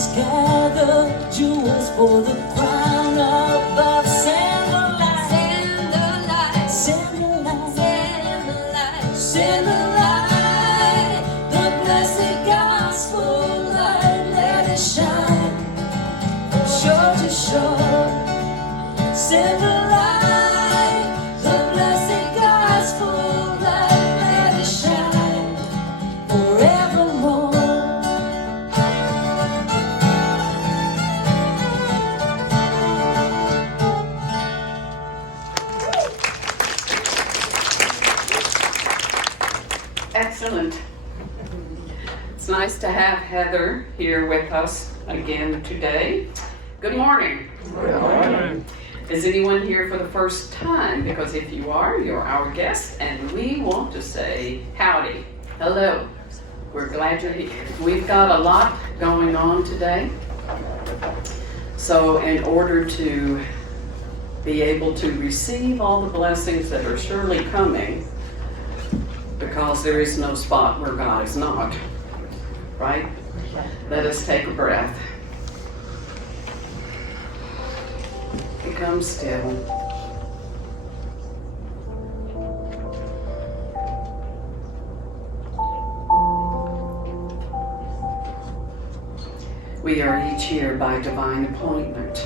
let's gather jewels for the crown above. Send the light, send the light, send the light, send the light, send the light. The blessed gospel light, let it shine from shore to shore. Send the light, the blessed gospel light, let it shine forevermore. Excellent. It's nice to have Heather here with us again today. Good morning. Good morning. Is anyone here for the first time? Because if you are, you're our guest, and we want to say howdy. Hello. We're glad you're here. We've got a lot going on today. So in order to be able to receive all the blessings that are surely coming, because there is no spot where God is not, right? Let us take a breath. Become still. We are each here by divine appointment.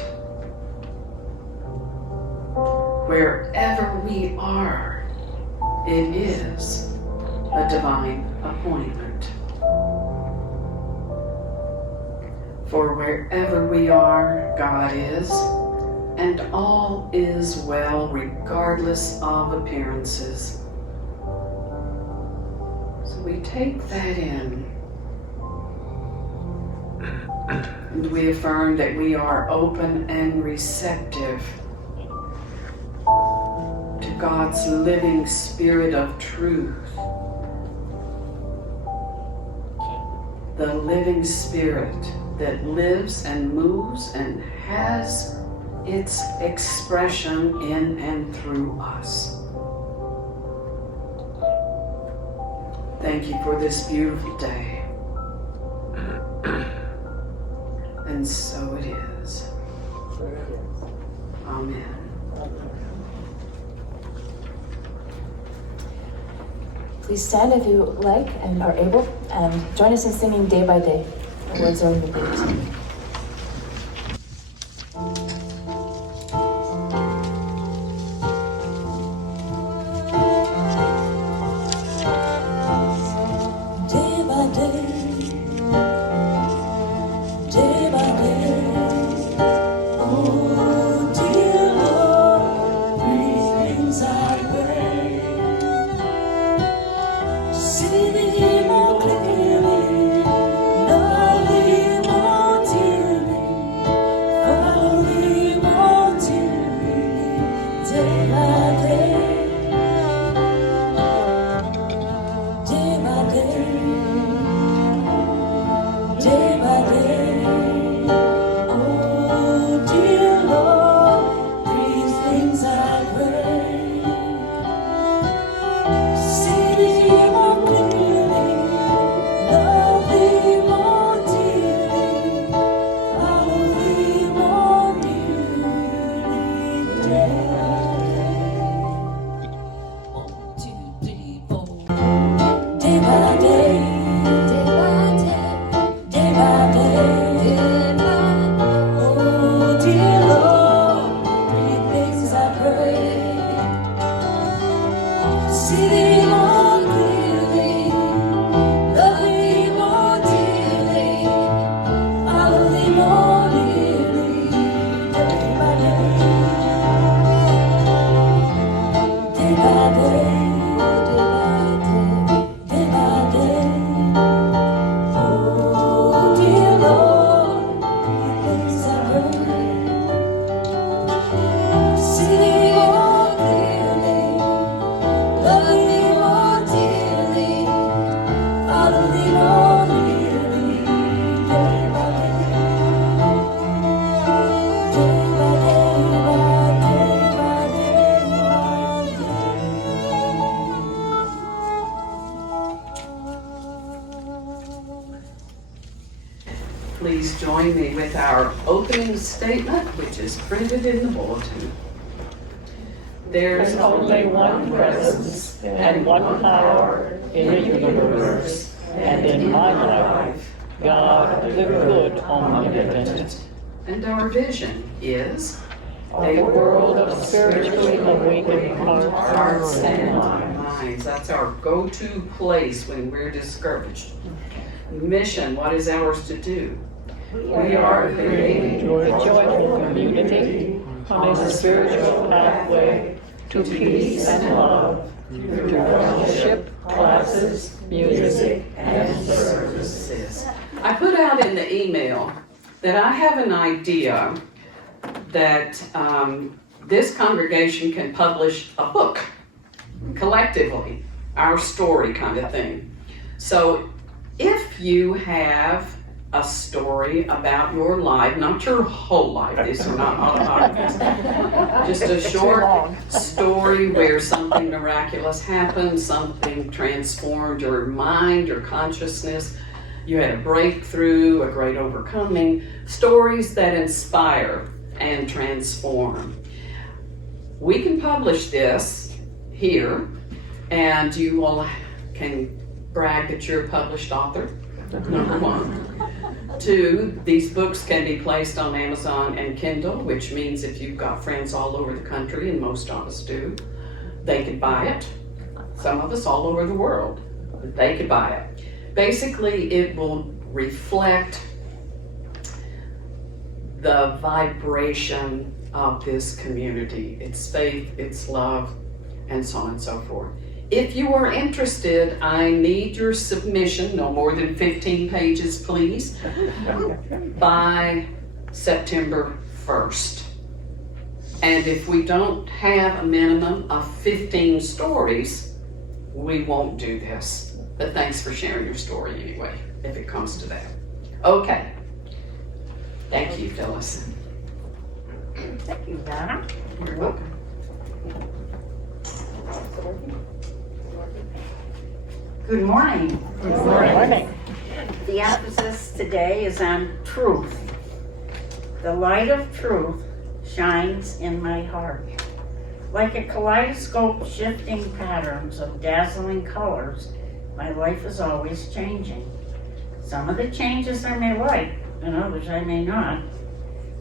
Wherever we are, it is a divine appointment. For wherever we are, God is, and all is well regardless of appearances. So we take that in, and we affirm that we are open and receptive to God's living spirit of truth. The living spirit that lives and moves and has its expression in and through us. Thank you for this beautiful day. And so it is. Amen. Please stand if you like and are able, and join us in singing Day by Day. The words are in the bulletin. Day by day, day by day. Oh, dear Lord, three things I pray. See thee more clearly, know thee more deeply. Please join me with our opening statement, which is printed in the bulletin. There's only one presence and one power in the universe and in my life, God the good omnipotent. And our vision is A world of spiritually awakened hearts and minds. That's our go-to place when we're discouraged. Mission, what is ours to do? We are creating Your joyful community on a spiritual pathway to peace and love through fellowship, classes, music, and services. I put out in the email that I have an idea that this congregation can publish a book collectively, our story kind of thing. So if you have a story about your life, not your whole life, these are not autobiographies, just a short story where something miraculous happened, something transformed your mind, your consciousness, you had a breakthrough, a great overcoming, stories that inspire and transform. We can publish this here, and you all can brag that you're a published author, number one. Two, these books can be placed on Amazon and Kindle, which means if you've got friends all over the country, and most of us do, they could buy it. Some of us all over the world, they could buy it. Basically, it will reflect the vibration of this community, its faith, its love, and so on and so forth. If you are interested, I need your submission, no more than 15 pages, please, by September 1st. And if we don't have a minimum of 15 stories, we won't do this. But thanks for sharing your story anyway, if it comes to that. Okay. Thank you, Phyllis. Thank you, Donna. You're welcome. Good morning. Good morning. The emphasis today is on truth. The light of truth shines in my heart. Like a kaleidoscope shifting patterns of dazzling colors, my life is always changing. Some of the changes I may like, and others I may not,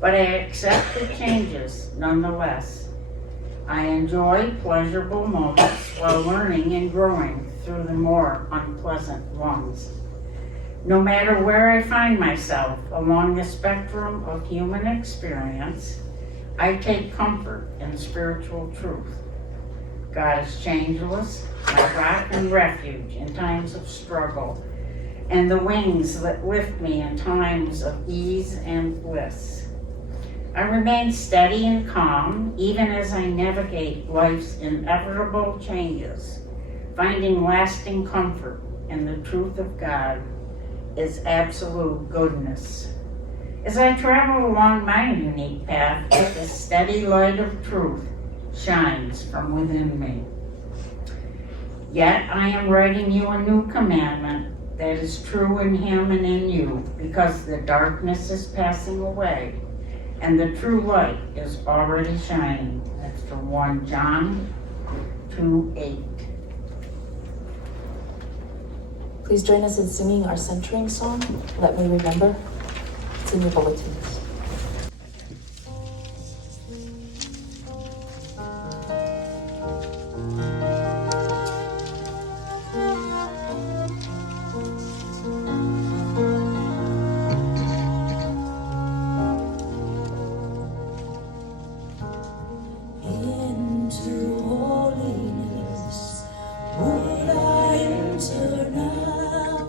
but I accept the changes nonetheless. I enjoy pleasurable moments while learning and growing through the more unpleasant ones. No matter where I find myself along the spectrum of human experience, I take comfort in spiritual truth. God is changeless, my rock and refuge in times of struggle, and the wings that lift me in times of ease and bliss. I remain steady and calm even as I navigate life's inevitable changes, finding lasting comfort in the truth of God is absolute goodness. As I travel along my unique path, the steady light of truth shines from within me. Yet I am writing you a new commandment that is true in him and in you, because the darkness is passing away and the true light is already shining. That's from 1 John 2:8. Please join us in singing our centering song, Let Me Remember. It's in your bulletins. Into holiness would I enter now,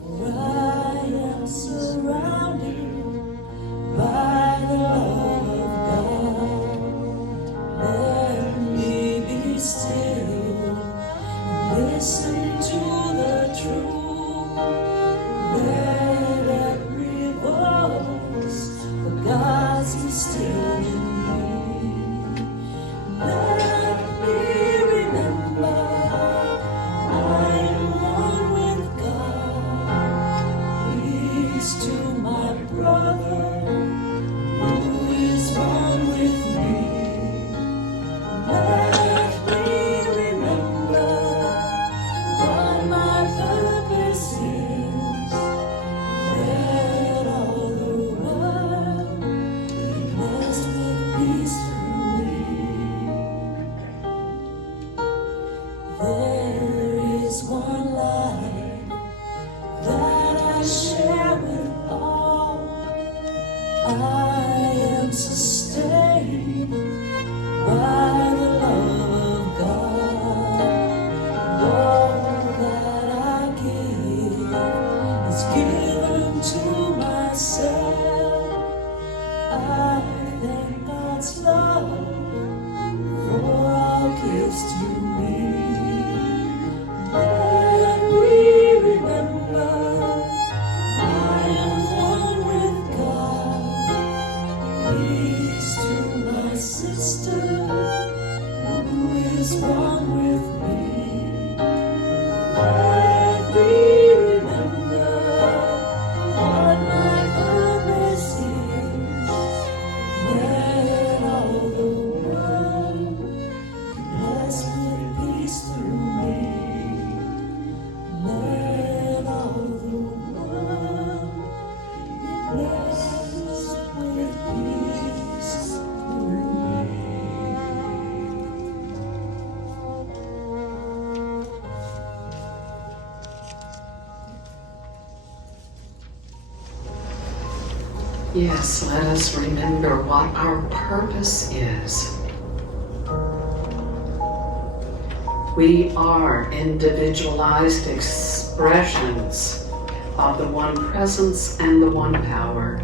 for I am surrounded blessed with peace. Yes, let us remember what our purpose is. We are individualized expressions of the one presence and the one power.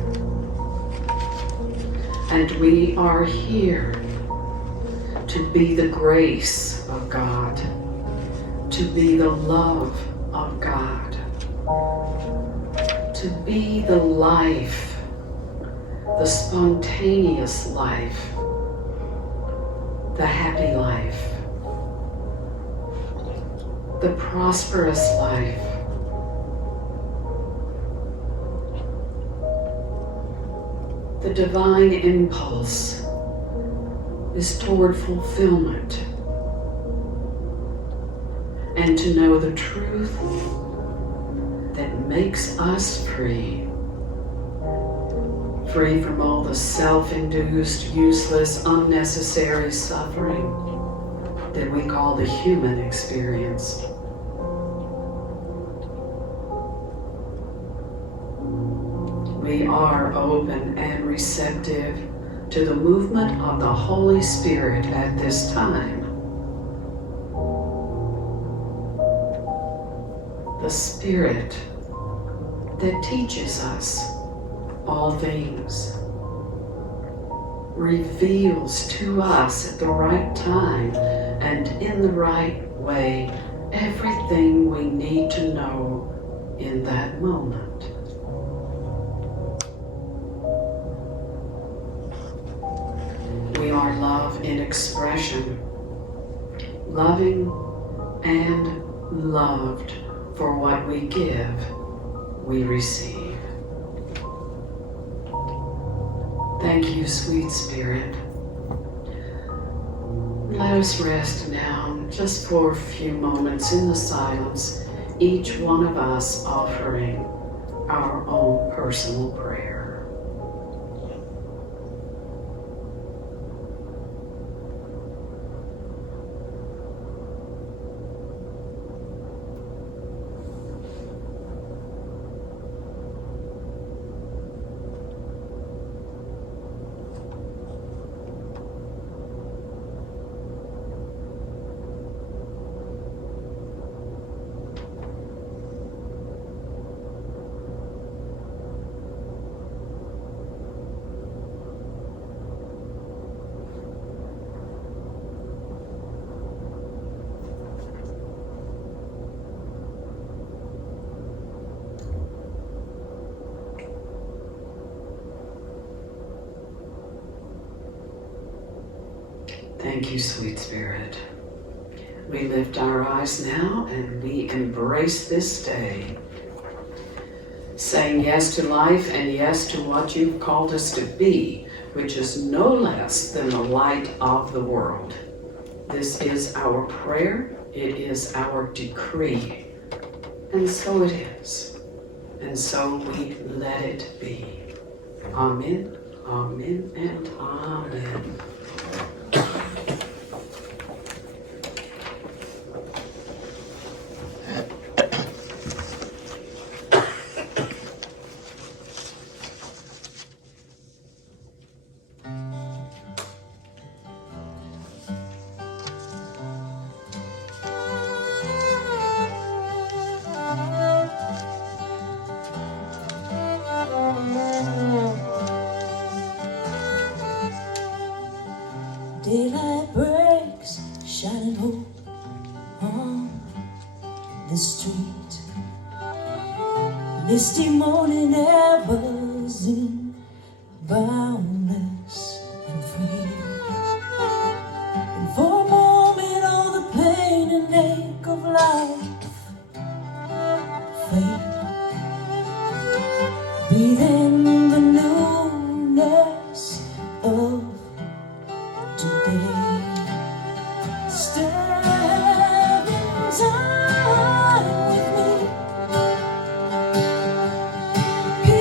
And we are here to be the grace of God, to be the love of God, to be the life, the spontaneous life, the happy life, the prosperous life, the divine impulse is toward fulfillment and to know the truth that makes us free. Free from all the self-induced, useless, unnecessary suffering that we call the human experience. We are open and receptive to the movement of the Holy Spirit at this time. The Spirit that teaches us all things, reveals to us at the right time and in the right way everything we need to know in that moment. We are love in expression, loving and loved for what we give, we receive. Thank you, sweet Spirit. Let us rest now, just for a few moments in the silence, each one of us offering our own personal prayer. Thank you, sweet Spirit. We lift our eyes now and we embrace this day, saying yes to life and yes to what you've called us to be, which is no less than the light of the world. This is our prayer, it is our decree, and so it is, and so we let it be. Amen, amen, and amen. Daylight breaks, shining hope on the street. Misty morning air buzzing, boundless and free. And for a moment all the pain and ache of life fade. Breathe in the newness of today. Step in time with me.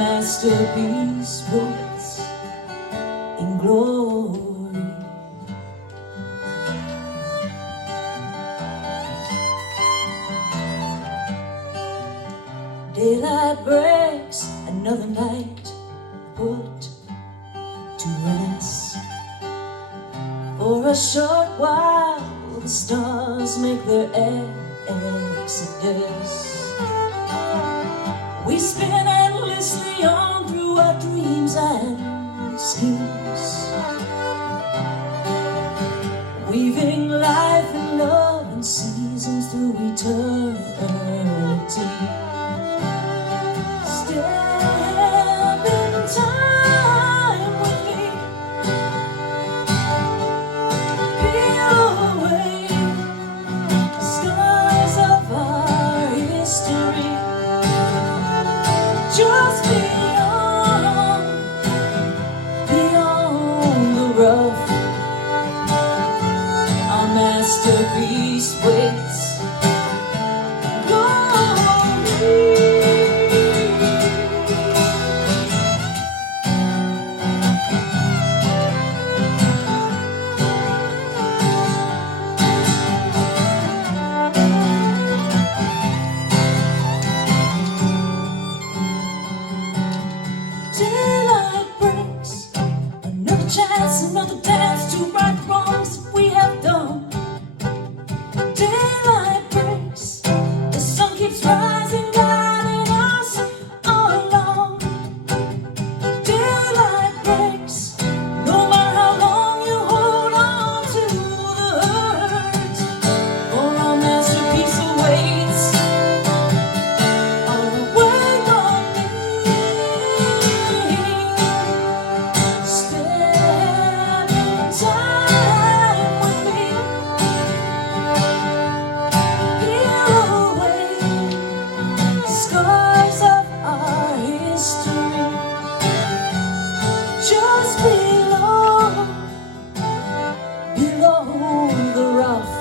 masterpiece waits in glory. Daylight breaks, another night put to rest. For a short while, the stars make their exodus. We spin endlessly on through our dreams and schemes, weaving life and love and seasons through eternity. Step in time with me, peel away the scars of our history. Just beyond the rough, our masterpiece waits glory. Daylight breaks, another chance, another dance to right the wrongs that we have done. Daylight breaks, the sun keeps rising, guiding us all along. Daylight breaks, no matter how long you hold on to the hurt, for our masterpiece awaits. Our way on me. Step in time with me, peel away the scars of our history. Just below the rough,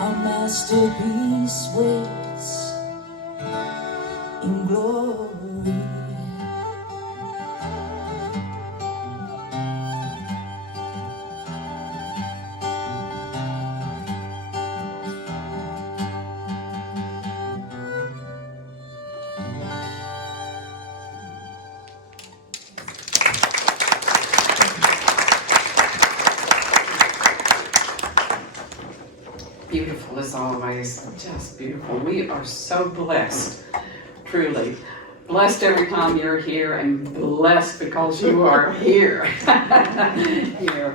our masterpiece waits in glory. Beautiful as always, just beautiful. We are so blessed, truly. Blessed every time you're here, and blessed because you are here. Here.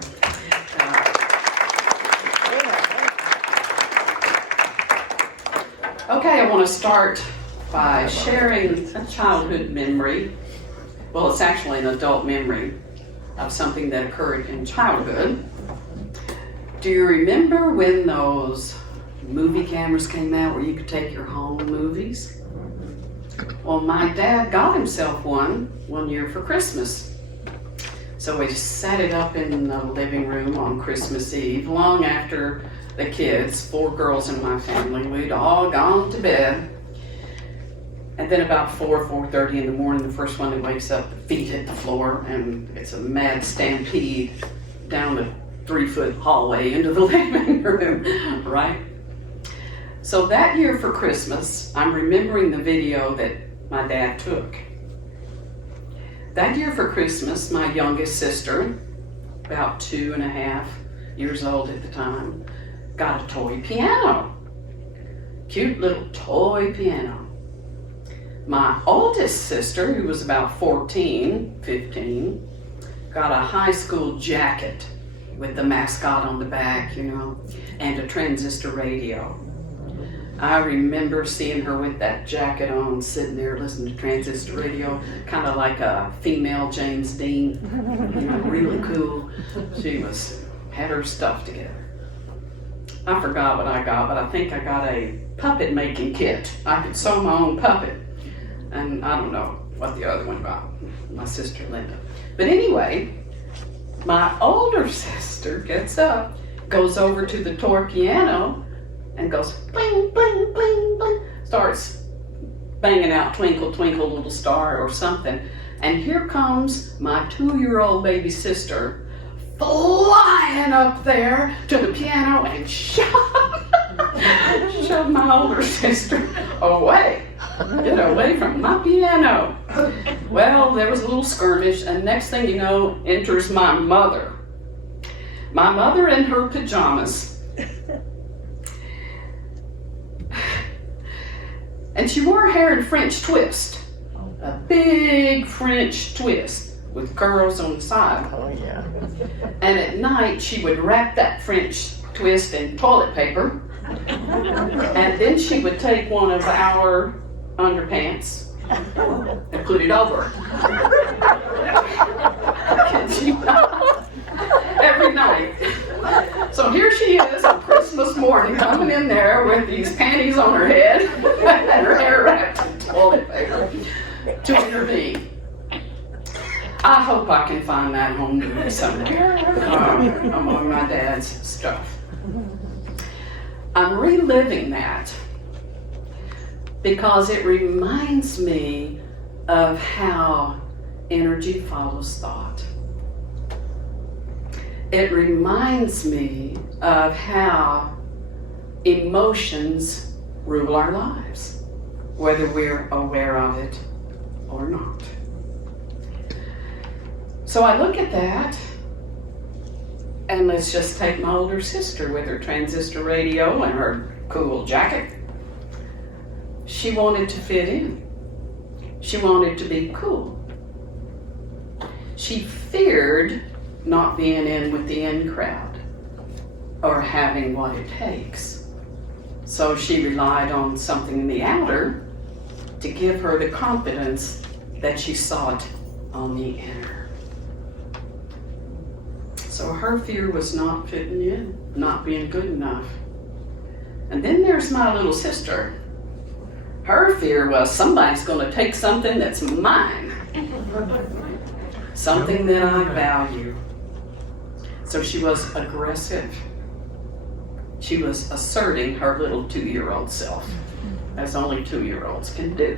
Okay, I want to start by sharing a childhood memory. Well, it's actually an adult memory of something that occurred in childhood. Do you remember when those movie cameras came out where you could take your home movies? Well, my dad got himself one year for Christmas. So we set it up in the living room on Christmas Eve, long after the kids, 4 girls in my family, we'd all gone to bed. And then about 4:30 in the morning, the first one that wakes up, the feet hit the floor, and it's a mad stampede down the 3-foot hallway into the living room, right? So that year for Christmas, I'm remembering the video that my dad took. That year for Christmas, my youngest sister, about 2.5 years old at the time, got a toy piano. Cute little toy piano. My oldest sister, who was about 14, 15, got a high school jacket with the mascot on the back, you know, and a transistor radio. I remember seeing her with that jacket on, sitting there listening to transistor radio, kind of like a female James Dean, you know, really cool. She had her stuff together. I forgot what I got, but I think I got a puppet making kit. I could sew my own puppet. And I don't know what the other one got, my sister Linda. But anyway, my older sister gets up, goes over to the toy piano, and goes bling, bling, bling, bling, starts banging out Twinkle, Twinkle, Little Star or something. And here comes my 2-year-old baby sister flying up there to the piano and shoved my older sister away. Get away from my piano. Well, there was a little skirmish, and next thing you know, enters my mother. My mother in her pajamas. And she wore her hair in French twist. A big French twist with curls on the side. Oh, yeah. And at night, she would wrap that French twist in toilet paper. And then she would take one of our underpants and put it over. Kid you not? Every night. So here she is on Christmas morning coming in there with these panties on her head and her hair wrapped in toilet paper to intervene. I hope I can find that home movie somewhere among my dad's stuff. I'm reliving that because it reminds me of how energy follows thought. It reminds me of how emotions rule our lives, whether we're aware of it or not. So I look at that, and let's just take my older sister with her transistor radio and her cool jacket. She wanted to fit in. She wanted to be cool. She feared not being in with the in crowd or having what it takes. So she relied on something in the outer to give her the confidence that she sought on the inner. So her fear was not fitting in, not being good enough. And then there's my little sister. Her fear was somebody's going to take something that's mine, something that I value. So she was aggressive. She was asserting her little 2-year-old self, as only 2-year-olds can do.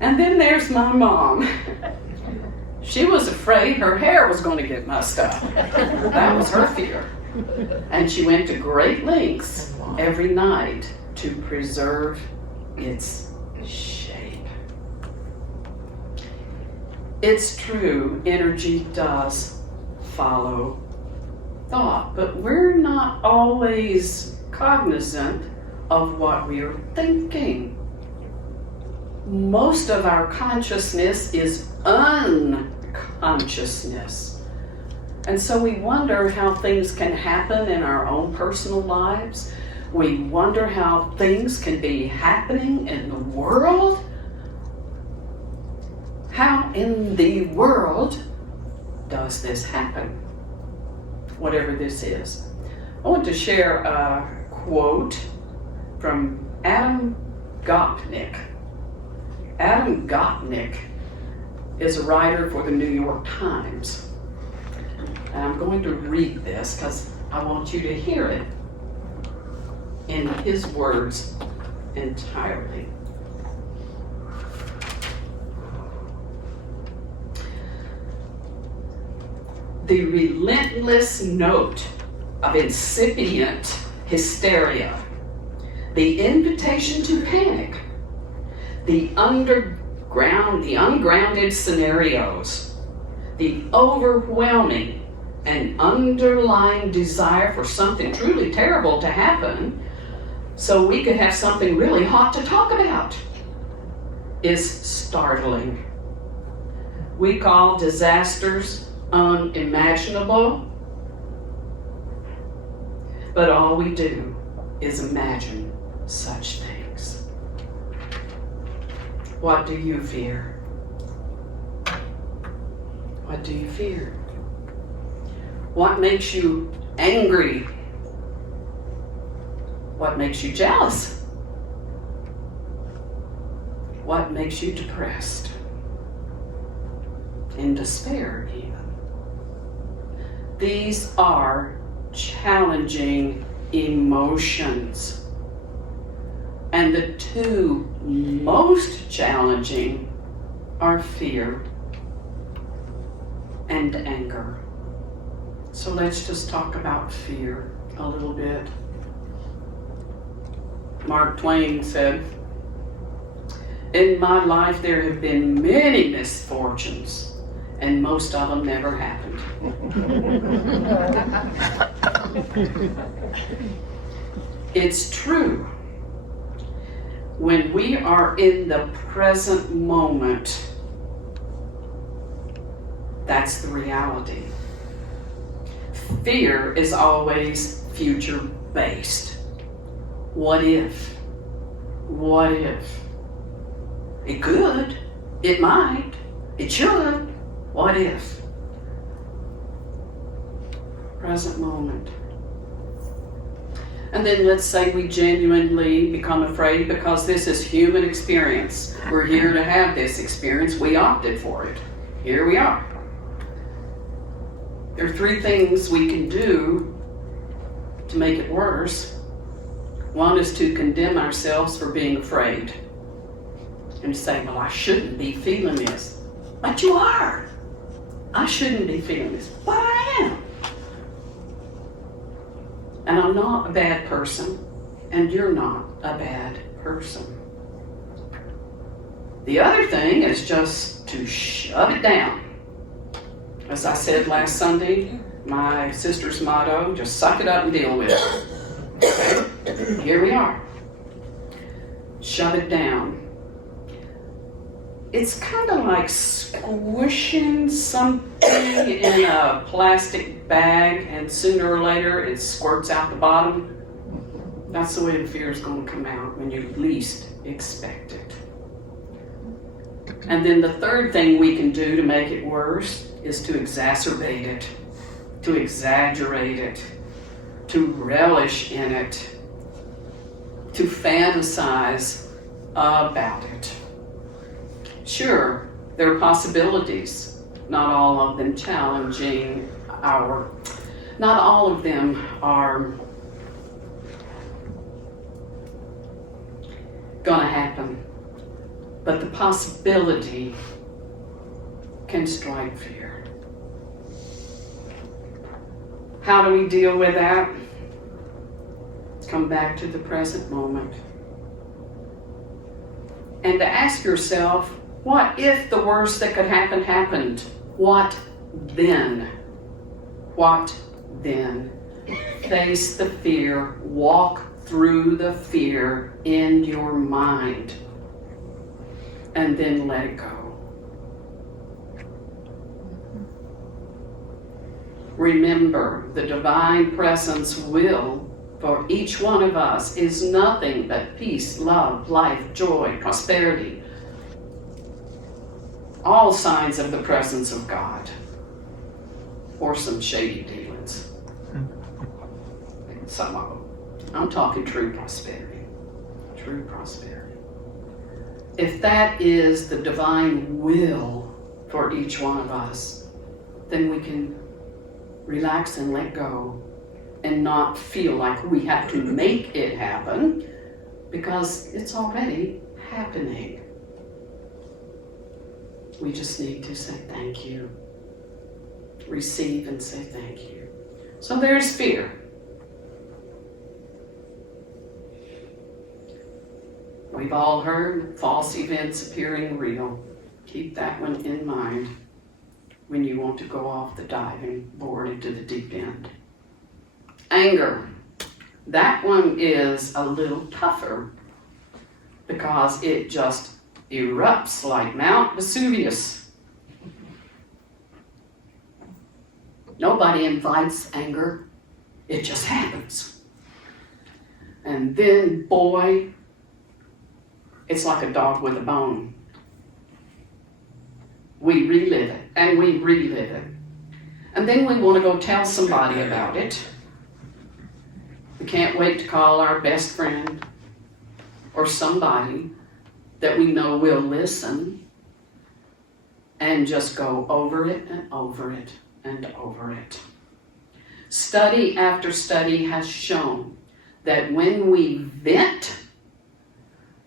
And then there's my mom. She was afraid her hair was going to get messed up. That was her fear. And she went to great lengths every night to preserve its shape. It's true, energy does follow thought, but we're not always cognizant of what we're thinking. Most of our consciousness is unconsciousness. And so we wonder how things can happen in our own personal lives. We wonder how things can be happening in the world. How in the world does this happen? Whatever this is. I want to share a quote from Adam Gopnik. Adam Gopnik is a writer for the New York Times. And I'm going to read this because I want you to hear it in his words entirely. The relentless note of incipient hysteria, the invitation to panic, the ungrounded scenarios, the overwhelming and underlying desire for something truly terrible to happen so we could have something really hot to talk about is startling. We call disasters unimaginable, but all we do is imagine such things. What do you fear? What do you fear? What makes you angry? What makes you jealous? What makes you depressed? In despair, even. These are challenging emotions. And the two most challenging are fear and anger. So let's just talk about fear a little bit. Mark Twain said, "In my life there have been many misfortunes, and most of them never happened." It's true. When we are in the present moment, that's the reality. Fear is always future-based. What if? What if? It could. It might. It should. What if? Present moment. And then let's say we genuinely become afraid because this is human experience. We're here to have this experience. We opted for it. Here we are. There are 3 things we can do to make it worse. One is to condemn ourselves for being afraid and say, well, I shouldn't be feeling this. But you are. I shouldn't be feeling this, but I am. And I'm not a bad person, and you're not a bad person. The other thing is just to shove it down. As I said last Sunday, my sister's motto, just suck it up and deal with it. Okay? Here we are. Shove it down. It's kind of like squishing something in a plastic bag, and sooner or later it squirts out the bottom. That's the way the fear is going to come out when you least expect it. And then the third thing we can do to make it worse is to exacerbate it, to exaggerate it, to relish in it, to fantasize about it. Sure, there are possibilities, not all of them challenging not all of them are gonna happen, but the possibility can strike fear. How do we deal with that? Come back to the present moment and to ask yourself, what if the worst that could happen happened? What then? What then? Face the fear, walk through the fear in your mind, and then let it go. Remember, the divine presence will, for each one of us, is nothing but peace, love, life, joy, prosperity. All signs of the presence of God, or some shady dealings. Some of them. I'm talking true prosperity. True prosperity. If that is the divine will for each one of us, then we can relax and let go and not feel like we have to make it happen, because it's already happening. We just need to say thank you. Receive and say thank you. So there's fear. We've all heard false events appearing real. Keep that one in mind when you want to go off the diving board into the deep end. Anger. That one is a little tougher because it just erupts like Mount Vesuvius. Nobody invites anger. It just happens. And then, boy, it's like a dog with a bone. We relive it, and we relive it. And then we want to go tell somebody about it. We can't wait to call our best friend or somebody that we know will listen and just go over it and over it and over it. Study after study has shown that when we vent,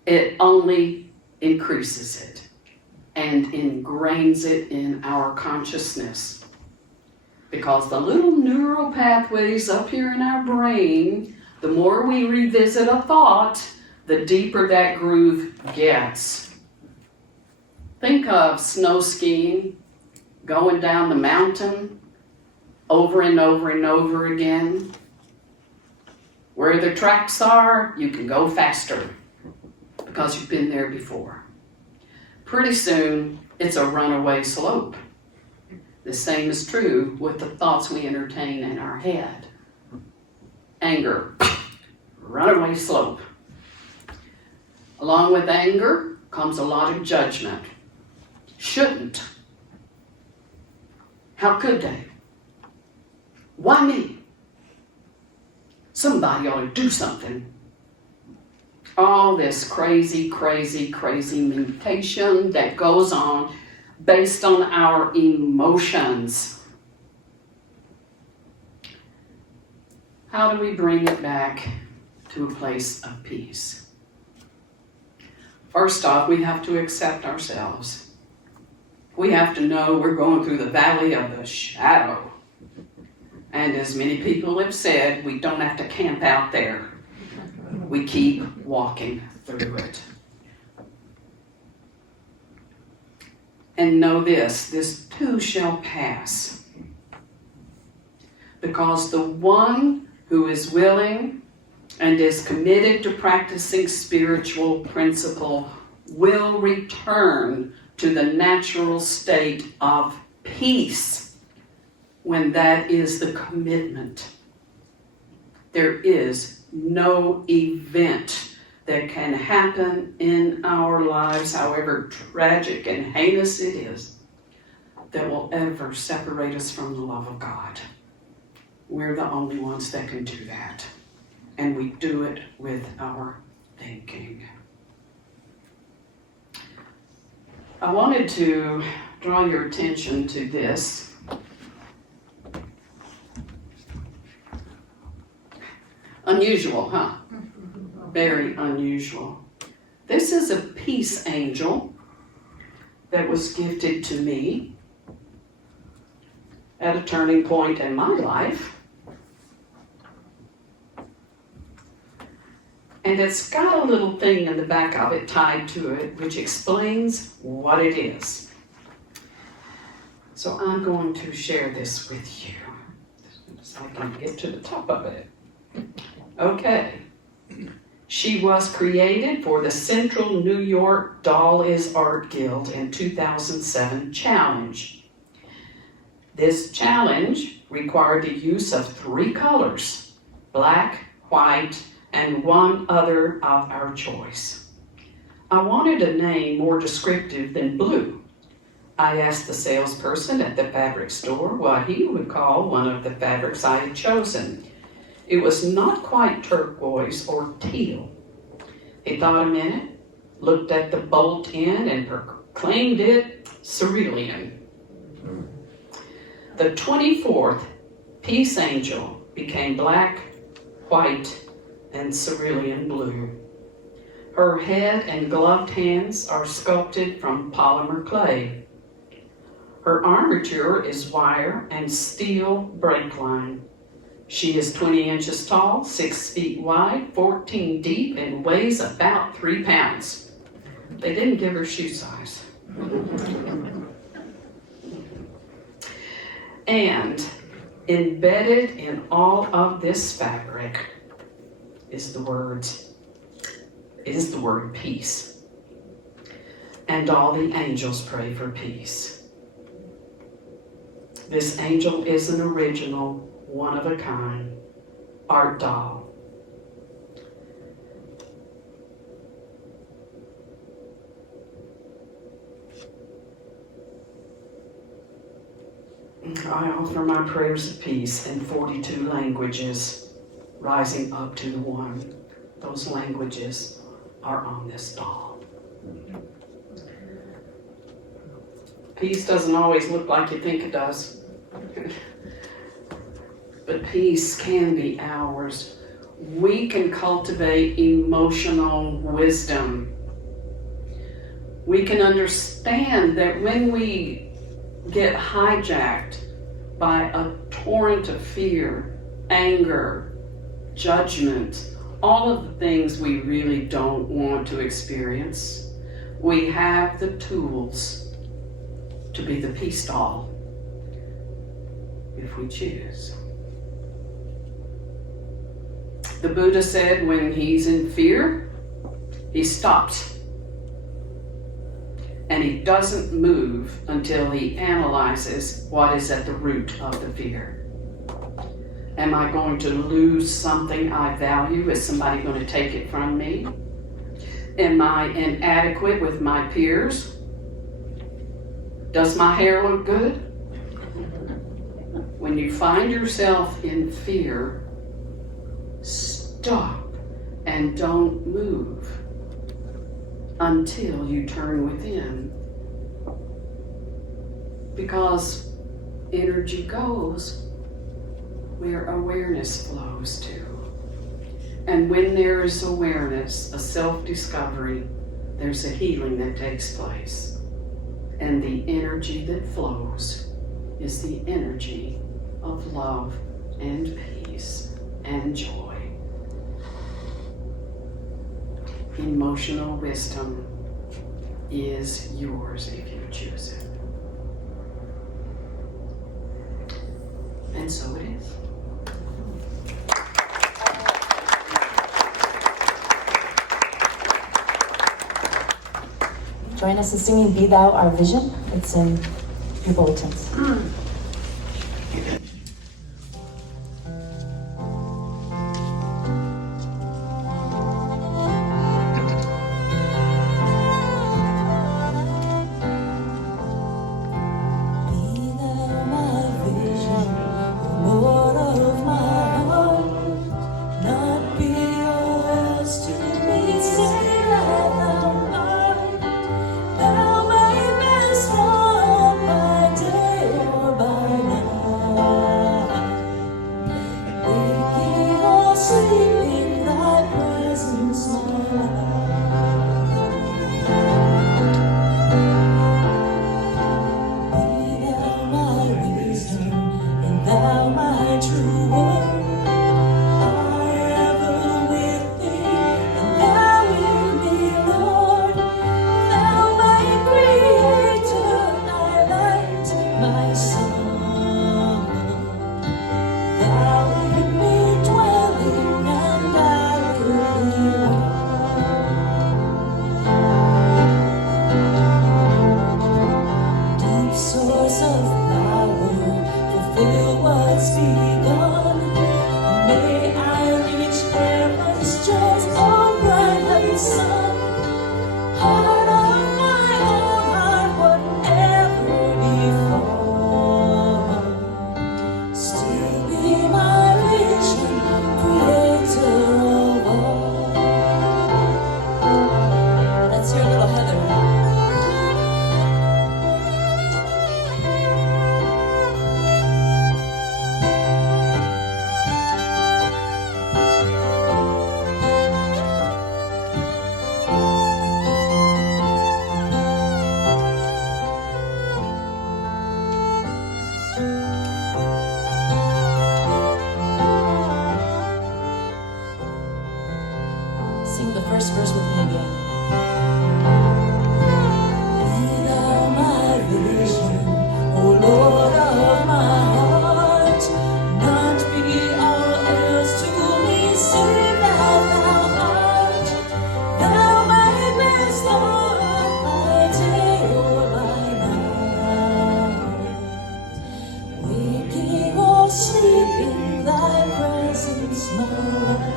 it only increases it and ingrains it in our consciousness. Because the little neural pathways up here in our brain, the more we revisit a thought, the deeper that groove gets. Think of snow skiing, going down the mountain over and over and over again. Where the tracks are, you can go faster because you've been there before. Pretty soon, it's a runaway slope. The same is true with the thoughts we entertain in our head. Anger, runaway slope. Along with anger comes a lot of judgment. Shouldn't. How could they? Why me? Somebody ought to do something. All this crazy meditation that goes on based on our emotions. How do we bring it back to a place of peace? First off, we have to accept ourselves. We have to know we're going through the valley of the shadow. And as many people have said, we don't have to camp out there. We keep walking through it. And know this too shall pass. Because the one who is willing and is committed to practicing spiritual principle will return to the natural state of peace when that is the commitment. There is no event that can happen in our lives, however tragic and heinous it is, that will ever separate us from the love of God. We're the only ones that can do that. And we do it with our thinking. I wanted to draw your attention to this. Unusual, huh? Very unusual. This is a peace angel that was gifted to me at a turning point in my life. And it's got a little thing in the back of it tied to it which explains what it is. So I'm going to share this with you so I can get to the top of it. Okay. She was created for the Central New York Doll is Art Guild in 2007 challenge. This challenge required the use of 3 colors, black, white, and one other of our choice. I wanted a name more descriptive than blue. I asked the salesperson at the fabric store what he would call one of the fabrics I had chosen. It was not quite turquoise or teal. He thought a minute, looked at the bolt end, and proclaimed it cerulean. The 24th Peace Angel became black, white, and cerulean blue. Her head and gloved hands are sculpted from polymer clay. Her armature is wire and steel brake line. She is 20 inches tall, 6 feet wide, 14 deep, and weighs about 3 pounds. They didn't give her shoe size. And embedded in all of this fabric is the word peace. And all the angels pray for peace. This angel is an original, one of a kind, art doll. I offer my prayers of peace in 42 languages, rising up to the one. Those languages are on this doll. Peace doesn't always look like you think it does. But peace can be ours. We can cultivate emotional wisdom we can understand that when we get hijacked by a torrent of fear, anger, judgment, all of the things we really don't want to experience, we have the tools to be the peace doll if we choose. The Buddha said when he's in fear, he stops. And he doesn't move until he analyzes what is at the root of the fear. Am I going to lose something I value? Is somebody going to take it from me? Am I inadequate with my peers? Does my hair look good? When you find yourself in fear, stop and don't move until you turn within. Because energy goes where awareness flows to. And when there is awareness, a self-discovery, there's a healing that takes place. And the energy that flows is the energy of love and peace and joy. Emotional wisdom is yours if you choose it. And so it is. Join us in singing Be Thou Our Vision. It's in your bulletins. Sing the first verse with me again. Be thou my vision, O Lord of my heart. Not be all else to me, save that thou art. Thou my best Lord, by day or by night. Waking or sleeping, thy presence my life.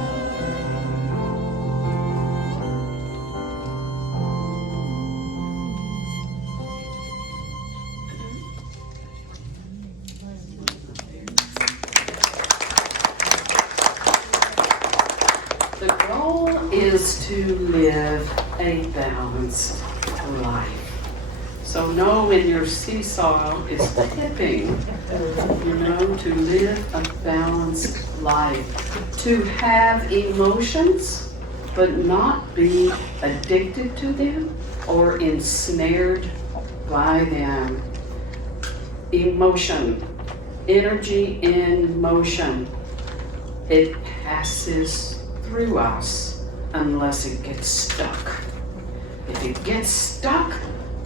The goal is to live a balanced life. So know when your seesaw is tipping, to live a balanced life. To have emotions, but not be addicted to them. or ensnared by them. Emotion, energy in motion, it passes through us unless it gets stuck. If it gets stuck,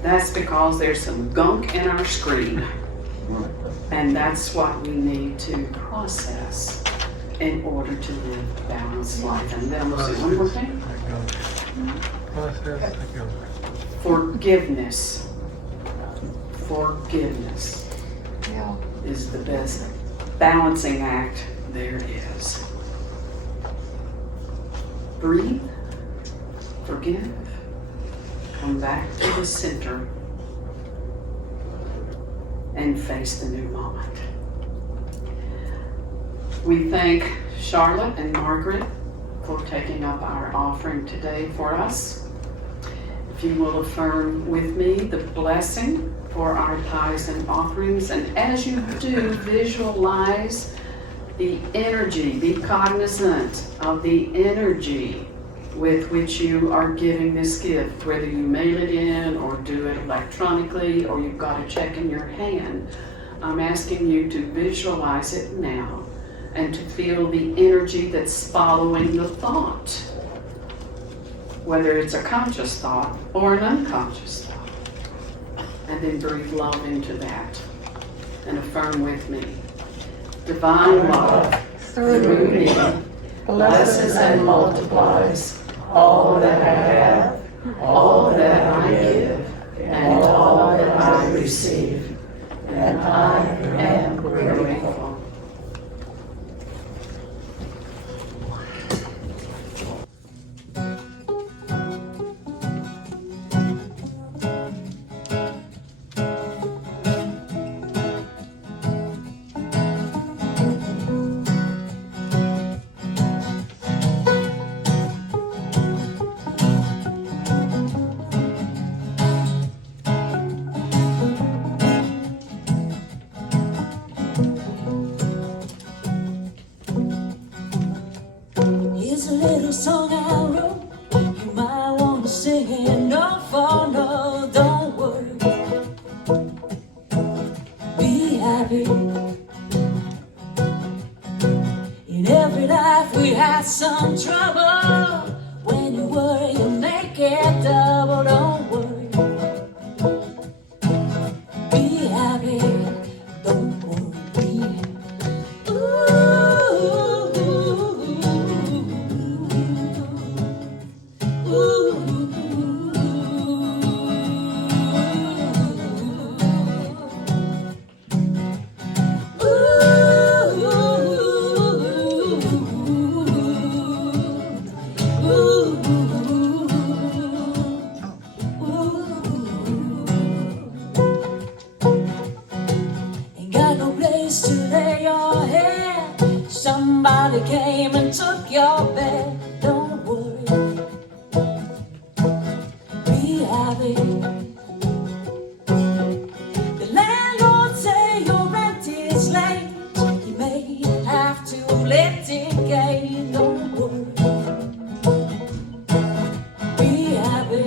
that's because there's some gunk in our screen. And that's what we need to process in order to live a balanced life. And then we'll see one more thing. Forgiveness. Forgiveness is the best balancing act there is. Breathe, forgive, come back to the center, and face the new moment. We thank Charlotte and Margaret for taking up our offering today for us. If you will affirm with me the blessing for our tithes and offerings, and as you do, visualize the energy, be cognizant of the energy with which you are giving this gift, whether you mail it in or do it electronically or you've got a check in your hand. I'm asking you to visualize it now and to feel the energy that's following the thought, whether it's a conscious thought or an unconscious thought. And then breathe love into that and affirm with me. Divine love through me blesses and multiplies all that I have, all that I give, and all that I receive. And I am grateful. Here's a little song I wrote. You might want to sing it note for note. Don't worry. Be happy. In every life we had some trouble. When you worry, you make it double. Don't worry. Be happy. Don't worry. Ain't got no place to lay your head. Somebody came and took your bed. Don't worry. Be happy. The landlord say your rent is late. You may have to litigate. Don't worry. Be happy.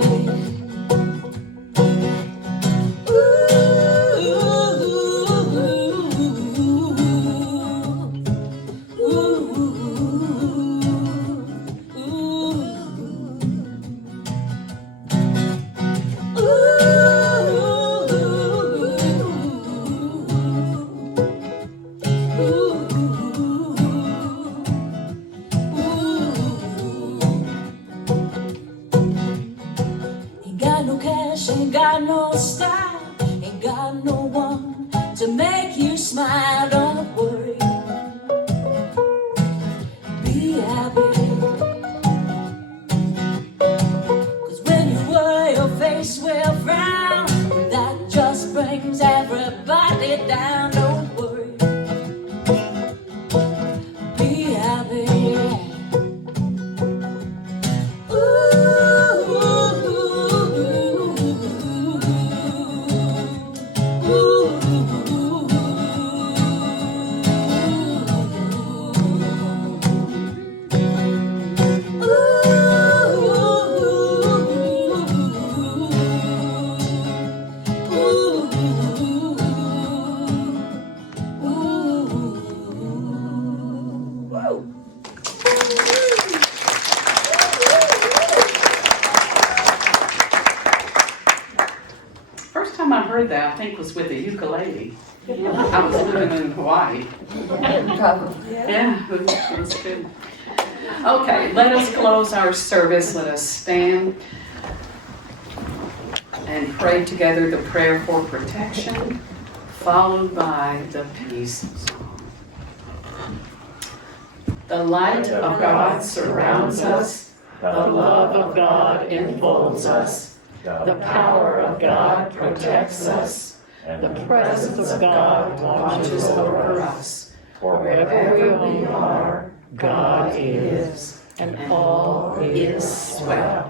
Ain't got no cash, ain't got no style, ain't got no one to make you smile. Don't worry. Be happy. 'Cause when you worry, your face will frown. That just brings everybody down. Don't worry. Be happy. Ooh. time I heard that, I think, was with a ukulele. I was living in Hawaii. Yeah, it was good. Okay, let us close our service. Let us stand and pray together the prayer for protection, followed by the peace song. The light of God surrounds us. The love of God enfolds us. The power of God protects us. The presence of God watches over us. Wherever we are, God is, and all is well.